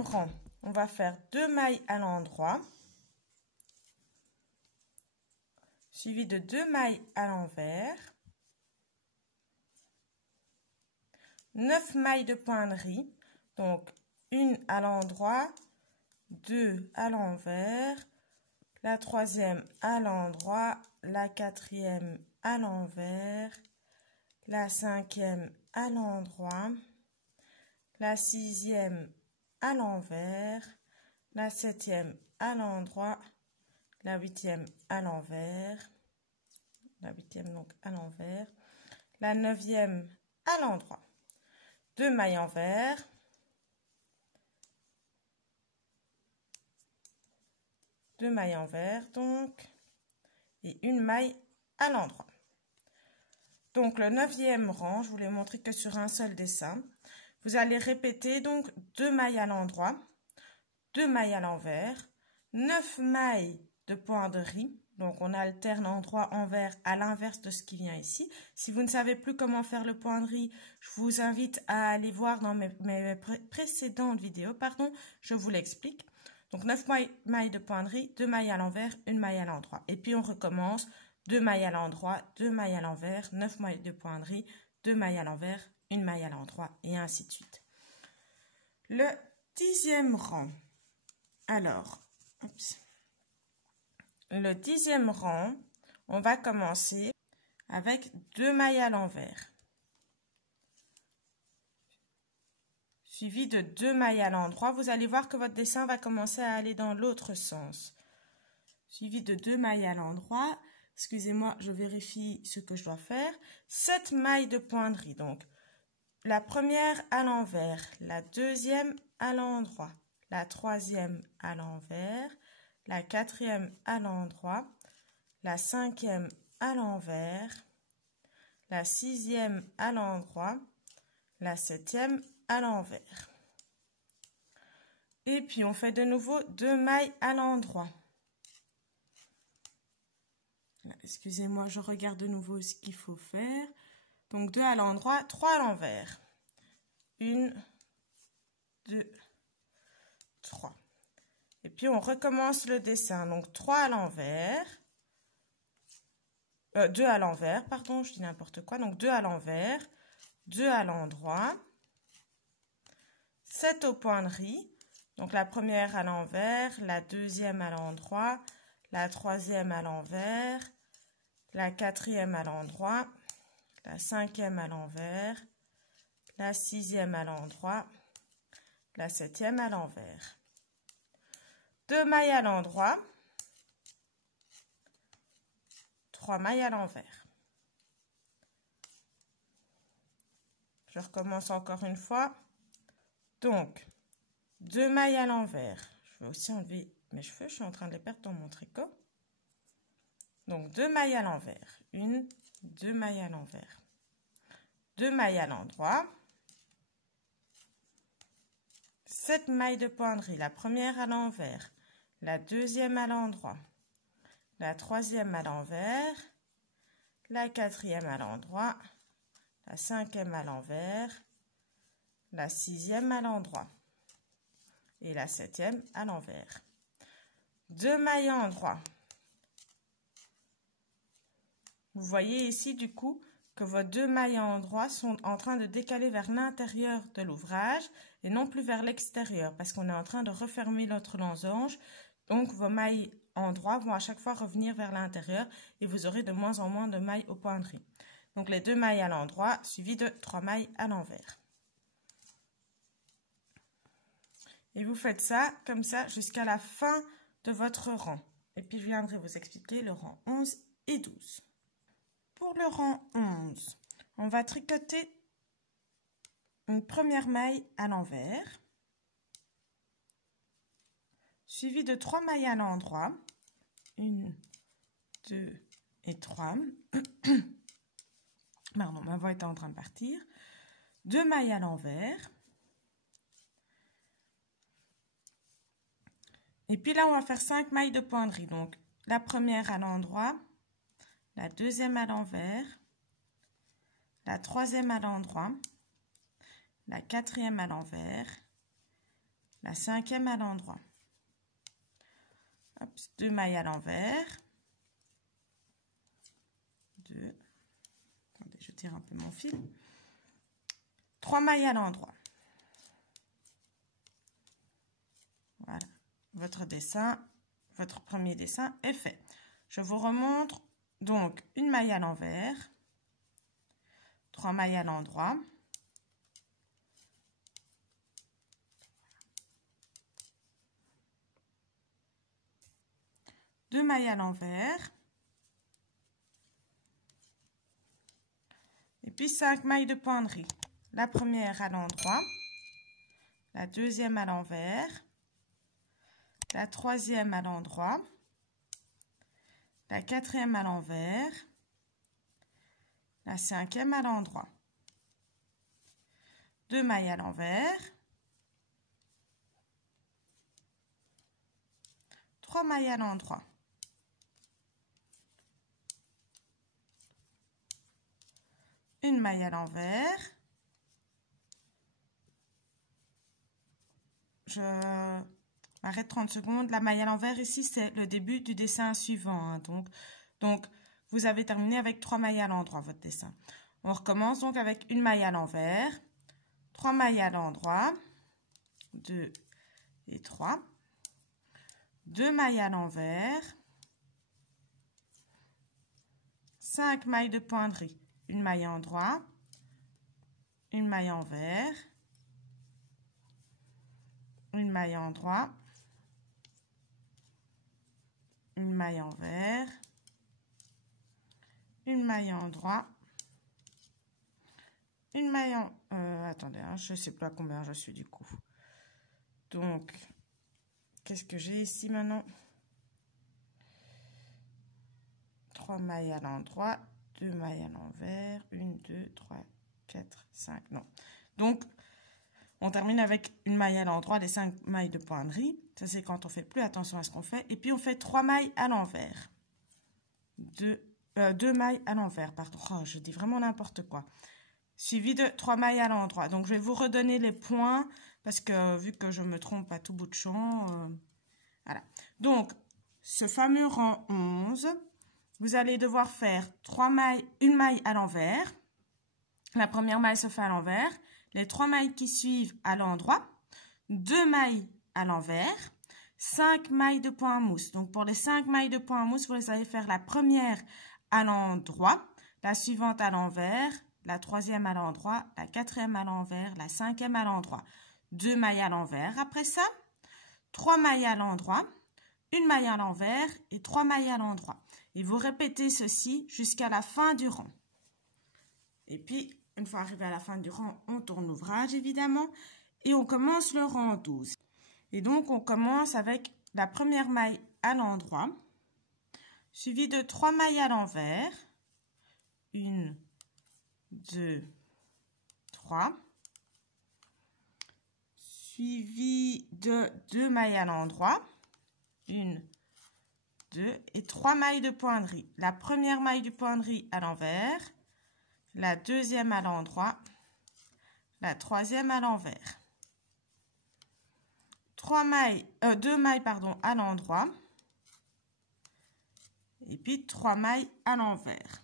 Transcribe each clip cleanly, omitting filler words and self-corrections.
Rang, on va faire 2 mailles à l'endroit, suivi de 2 mailles à l'envers, 9 mailles de pointerie, donc une à l'endroit, 2 à l'envers, la troisième à l'endroit, la quatrième à l'envers, la cinquième à l'endroit, la sixième à l'envers, la septième à l'endroit, la huitième à l'envers, la huitième donc à l'envers, la neuvième à l'endroit. 2 mailles envers, donc, et une maille à l'endroit. Donc le 9e rang, je vous l'ai montré que sur un seul dessin. Vous allez répéter donc 2 mailles à l'endroit, 2 mailles à l'envers, 9 mailles de pointerie. Donc on alterne endroit, envers à l'inverse de ce qui vient ici. Si vous ne savez plus comment faire le pointerie, je vous invite à aller voir dans mes précédentes vidéos, je vous l'explique. Donc 9 mailles de pointerie, 2 mailles à l'envers, 1 maille à l'endroit. Et puis on recommence 2 mailles à l'endroit, 2 mailles à l'envers, 9 mailles de pointerie, 2 mailles à l'envers, 1 maille à l'endroit et ainsi de suite. Le 10e rang. Alors, le 10e rang, on va commencer avec 2 mailles à l'envers, suivi de 2 mailles à l'endroit. Vous allez voir que votre dessin va commencer à aller dans l'autre sens. Suivi de 2 mailles à l'endroit. Excusez-moi, je vérifie ce que je dois faire. 7 mailles de pointerie, donc la première à l'envers, la deuxième à l'endroit, la troisième à l'envers, la quatrième à l'endroit, la cinquième à l'envers, la sixième à l'endroit, la septième à l'envers. Et puis on fait de nouveau 2 mailles à l'endroit. Excusez-moi, je regarde de nouveau ce qu'il faut faire. Donc 2 à l'endroit, 3 à l'envers. 1, 2, 3. Et puis on recommence le dessin. Donc 3 à l'envers. 2 à l'envers, pardon, je dis n'importe quoi. Donc 2 à l'envers, 2 à l'endroit. 7 aux pointeries. Donc la première à l'envers, la deuxième à l'endroit, la troisième à l'envers, la quatrième à l'endroit, la cinquième à l'envers, la sixième à l'endroit, la septième à l'envers. 2 mailles à l'endroit, 3 mailles à l'envers. Je recommence encore une fois. Donc, 2 mailles à l'envers. Je vais aussi enlever mes cheveux, je suis en train de les perdre dans mon tricot. Donc 2 mailles à l'envers. 1, 2 mailles à l'envers. 2 mailles à l'endroit. 7 mailles de pointerie. La première à l'envers, la deuxième à l'endroit, la troisième à l'envers, la quatrième à l'endroit, la cinquième à l'envers, la sixième à l'endroit et la septième à l'envers. 2 mailles à l'endroit. Vous voyez ici du coup que vos 2 mailles à l'endroit sont en train de décaler vers l'intérieur de l'ouvrage et non plus vers l'extérieur parce qu'on est en train de refermer notre losange. Donc vos mailles en droit vont à chaque fois revenir vers l'intérieur et vous aurez de moins en moins de mailles aux pointeries. Donc les 2 mailles à l'endroit suivies de 3 mailles à l'envers. Et vous faites ça comme ça jusqu'à la fin de votre rang. Et puis je viendrai vous expliquer le rang 11 et 12. Pour le rang 11, on va tricoter une première maille à l'envers, suivie de 3 mailles à l'endroit, 1, 2 et 3. Pardon, ma voix est en train de partir. 2 mailles à l'envers. Et puis là, on va faire 5 mailles de pointerie. Donc, la première à l'endroit, la deuxième à l'envers, la troisième à l'endroit, la quatrième à l'envers, la cinquième à l'endroit. 2 mailles à l'envers, 2, attendez, je tire un peu mon fil, 3 mailles à l'endroit. Voilà, votre dessin, votre premier dessin est fait. Je vous remontre donc une maille à l'envers, 3 mailles à l'endroit, deux mailles à l'envers, et puis 5 mailles de pointerie. La première à l'endroit, la deuxième à l'envers, la troisième à l'endroit, la quatrième à l'envers, la cinquième à l'endroit. 2 mailles à l'envers, 3 mailles à l'endroit. Une maille à l'envers. Je m'arrête 30 secondes. La maille à l'envers ici, c'est le début du dessin suivant. Hein. Donc, vous avez terminé avec 3 mailles à l'endroit, votre dessin. On recommence donc avec une maille à l'envers, 3 mailles à l'endroit, 2 et 3, 2 mailles à l'envers, 5 mailles de pointerie. Une maille à l'endroit, une maille envers, une maille à l'endroit, une maille envers, une maille à l'endroit, une maille en... attendez, hein, je ne sais pas combien je suis du coup. Donc, qu'est-ce que j'ai ici maintenant? 3 mailles à l'endroit, 2 mailles à l'envers, 1, 2, 3, 4, 5, non. Donc, on termine avec une maille à l'endroit, les 5 mailles de pointerie. Ça, c'est quand on fait plus attention à ce qu'on fait. Et puis, on fait 3 mailles à l'envers. 2 mailles à l'envers, pardon. Oh, je dis vraiment n'importe quoi. Suivi de 3 mailles à l'endroit. Donc, je vais vous redonner les points parce que vu que je me trompe à tout bout de champ, voilà. Donc, ce fameux rang 11... vous allez devoir faire 3 mailles, une maille à l'envers. La première maille se fait à l'envers. Les 3 mailles qui suivent à l'endroit. 2 mailles à l'envers. 5 mailles de point mousse. Donc, pour les 5 mailles de point mousse, vous allez faire la première à l'endroit, la suivante à l'envers, la troisième à l'endroit, la quatrième à l'envers, la cinquième à l'endroit. 2 mailles à l'envers. Après ça, 3 mailles à l'endroit, une maille à l'envers et 3 mailles à l'endroit. Et vous répétez ceci jusqu'à la fin du rang. Et puis, une fois arrivé à la fin du rang, on tourne l'ouvrage, évidemment. Et on commence le rang 12. Et donc, on commence avec la première maille à l'endroit, suivie de 3 mailles à l'envers. 1, 2, 3. Suivi de 2 mailles à l'endroit. 1, 2 et 3 mailles de pointerie. La première maille du pointerie à l'envers, la deuxième à l'endroit, la troisième à l'envers. 2 mailles pardon, à l'endroit et puis 3 mailles à l'envers.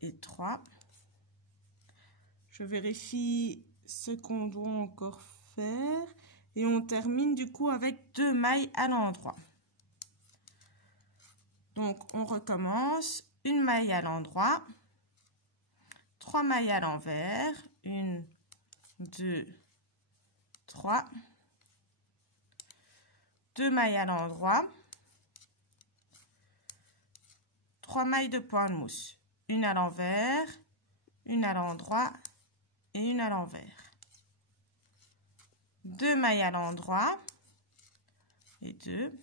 2 et 3. Je vérifie ce qu'on doit encore faire. Et on termine du coup avec 2 mailles à l'endroit. Donc, on recommence. Une maille à l'endroit. 3 mailles à l'envers. 1, 2, 3. 2 mailles à l'endroit. 3 mailles de point de mousse. Une à l'envers, une à l'endroit et une à l'envers. 2 mailles à l'endroit et 2,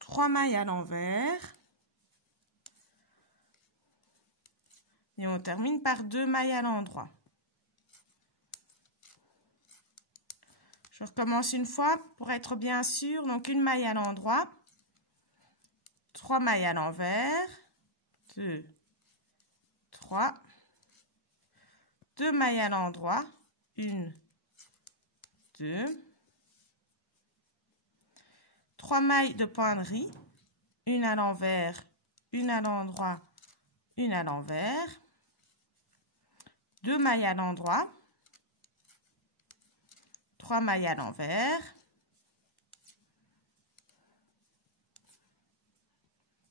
3 mailles à l'envers et on termine par 2 mailles à l'endroit. Je recommence une fois pour être bien sûr. Donc une maille à l'endroit, 3 mailles à l'envers, 2, 3, 2 mailles à l'endroit, 1, 2, 3 mailles de pointerie, une à l'envers, une à l'endroit, une à l'envers, 2 mailles à l'endroit, 3 mailles à l'envers,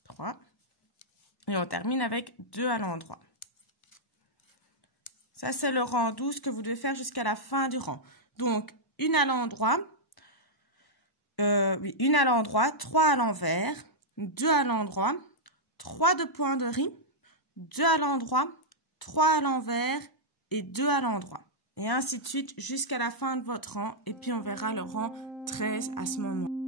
3, et on termine avec 2 à l'endroit. Ça, c'est le rang 12 que vous devez faire jusqu'à la fin du rang. Donc, une à l'endroit, une à l'endroit, 3 à l'envers, 2 à l'endroit, 3 de pointerie, 2 à l'endroit, 3 à l'envers et 2 à l'endroit. Et ainsi de suite jusqu'à la fin de votre rang. Et puis, on verra le rang 13 à ce moment.